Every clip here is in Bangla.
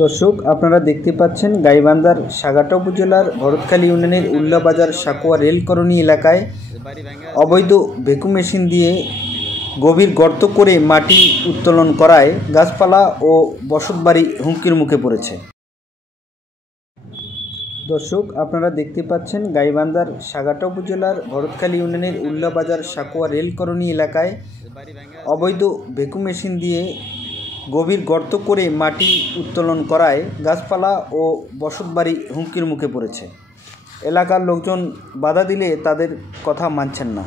দর্শক, আপনারা দেখতে পাচ্ছেন গাইবান্ধার সাগাটা উপজেলার ভরতখালী ইউনিয়নের উল্লাবাজার সাকুয়া রেলকরণী এলাকায় অবৈধ ভ্যাকুম মেশিন দিয়ে গভীর গর্ত করে মাটি উত্তোলন করায় গাছপালা ও বসতবাড়ি হুমকির মুখে পড়েছে। দর্শক, আপনারা দেখতে পাচ্ছেন গাইবান্ধার সাগাটা উপজেলার ভরতখালী ইউনিয়নের উল্লাবাজার সাকুয়া রেলকরণী এলাকায় অবৈধ ভ্যাকুম মেশিন দিয়ে গভীর গর্ত করে মাটি উত্তোলন করায় গাছপালা ও বসতবাড়ি হুমকির মুখে পড়েছে। এলাকার লোকজন বাধা দিলে তাদের কথা মানছেন না।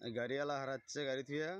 গাড়িওয়ালা হারাচ্ছে গাড়ি থুয়া।